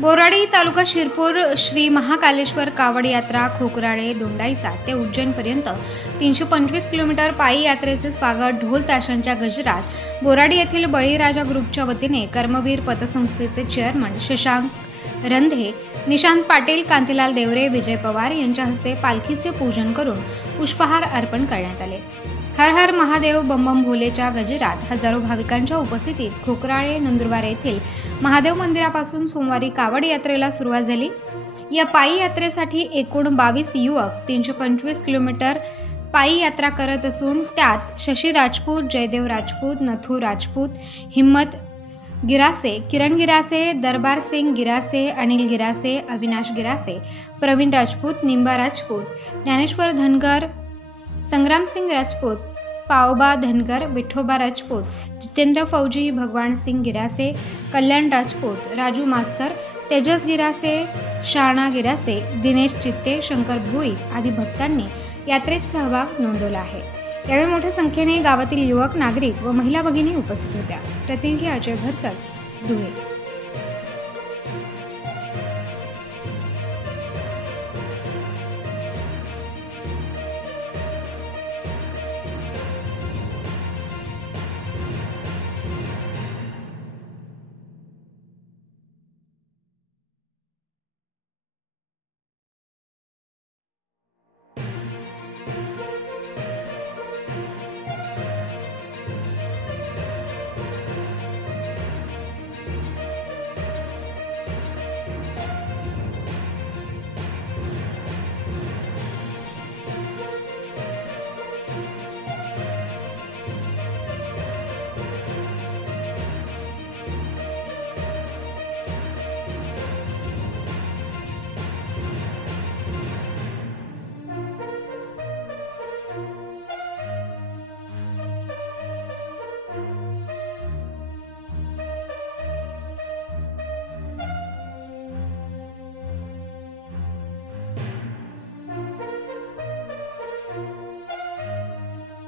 बोराडी तालुका शिरपूर श्री महाकालेश्वर कावड यात्रा खोकराळे दोंडाईचा ते उज्जैनपर्यंत 325 किलोमीटर पायी यात्रेचे स्वागत ढोल ताशांच्या गजरात बोराडी येथील बळीराजा ग्रुपच्या वतीने कर्मवीर पतसंस्थेचे चेअरमन शशांक रंधे, निशांत पाटील, कांतीलाल देवरे, विजय पवार यांच्या हस्ते पालखीचे पूजन करून पुष्पहार अर्पण करण्यात आले। हर हर महादेव बम बम भोलेच्या गजरात हजारो भाविकांच्या उपस्थितीत खोकराळे नंदुरबार येथील महादेव मंदिरापासून सोमवारी कावड यात्रेला सुरुवात झाली। या पायी यात्रेसाठी एकूण 22 युवक 325 किलोमीटर पायी यात्रा करत असून त्यात शशी राजपूत, जयदेव राजपूत, नथू राजपूत, हिम्मत गिरासे, किरण गिरासे, दरबार सिंग गिरासे, अनिल गिरासे, अविनाश गिरासे, प्रवीण राजपूत, निंबा राजपूत, ज्ञानेश्वर धनगर, संग्राम सिंग राजपूत, पावबा धनगर, विठोबा राजपूत, जितेंद्र फौजी, भगवान सिंग गिरासे, कल्याण राजपूत, राजू मास्तर, तेजस गिरासे, शाणा गिरासे, दिनेश चित्ते, शंकर भुई आदी भक्तांनी यात्रेत सहभाग नोंदवला आहे। यावेळी मोठ्या संख्येने गावातील युवक, नागरिक व महिला भगिनी उपस्थित होत्या। प्रतिनिधी अजय भरसट, धुळे।